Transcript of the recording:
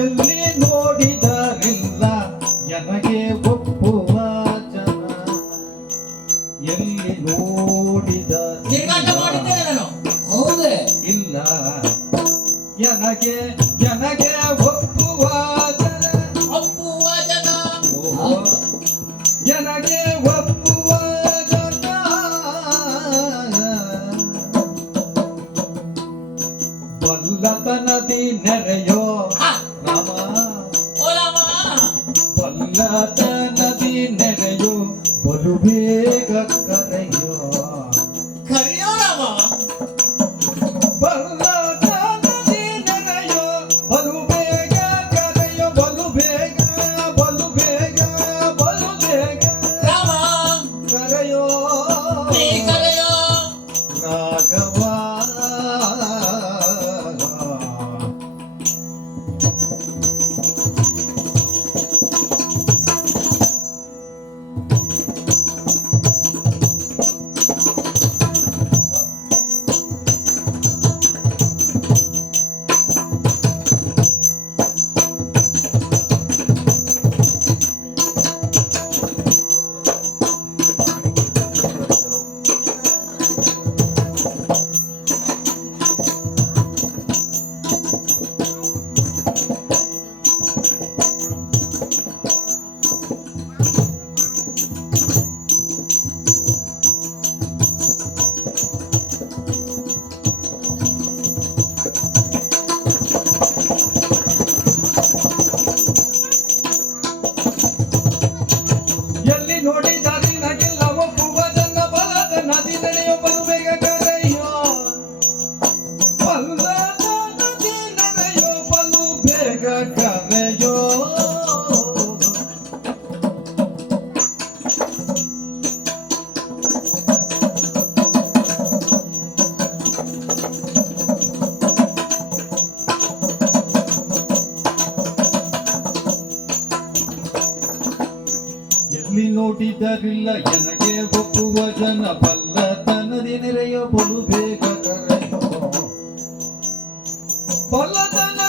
ಎಲ್ಲಿ ನೋಡಿದರಿಲ್ಲ ನನಗೆ ಒಪ್ಪುವ ಜನ, ಎಲ್ಲಿ ನೋಡಿದ ಹೌದೇ ಇಲ್ಲ ನನಗೆ ಒಪ್ಪುವ ಜನ, ನನಗೆ ಒಪ್ಪುವ ಜನ. ಬಲ್ಲತನದಿ ನೆರೆಯೋ ರಾಮ, ಬಲ್ಲತನದಿ ನೆರೆಯೋ ಬಲು ಬೇಗ ಕರೆಯೋ, ಬಲ್ಲತನದಿ ನೆರೆಯೋ ಬಲು ಬೇಗ ಕರೆಯೋ, ಬಲು ಬೇಗ ಬಲು ಬೇಗ ಬಲು ಬೇಗ ಕರೆಯೋ ರಾಘವ. ಎಲ್ಲಿ ನೋಡಿದಾರಿ ನಗಿಲ್ಲ ಒಪ್ಪುವ ಜನ, ಬಲದ ನದಿ ನಡೆಯೋ ಬಲು ಬೇಗ ಕರೆಯೋ, ಬಲ್ಲದ ನದಿ ನಡೆಯೋ ಬಲು ಬೇಗ ಕರೆಯೋ. ಎಲ್ಲಿ ನೋಡಿದರಿಲ್ಲ ನನಗೆ ಒಪ್ಪುವ ಜನ, ಬಲ್ಲತನದಿ ನೆರೆಯೋ ಬಲು ಬೇಗ ಕರೆಯೋ, ಬಲ್ಲತನ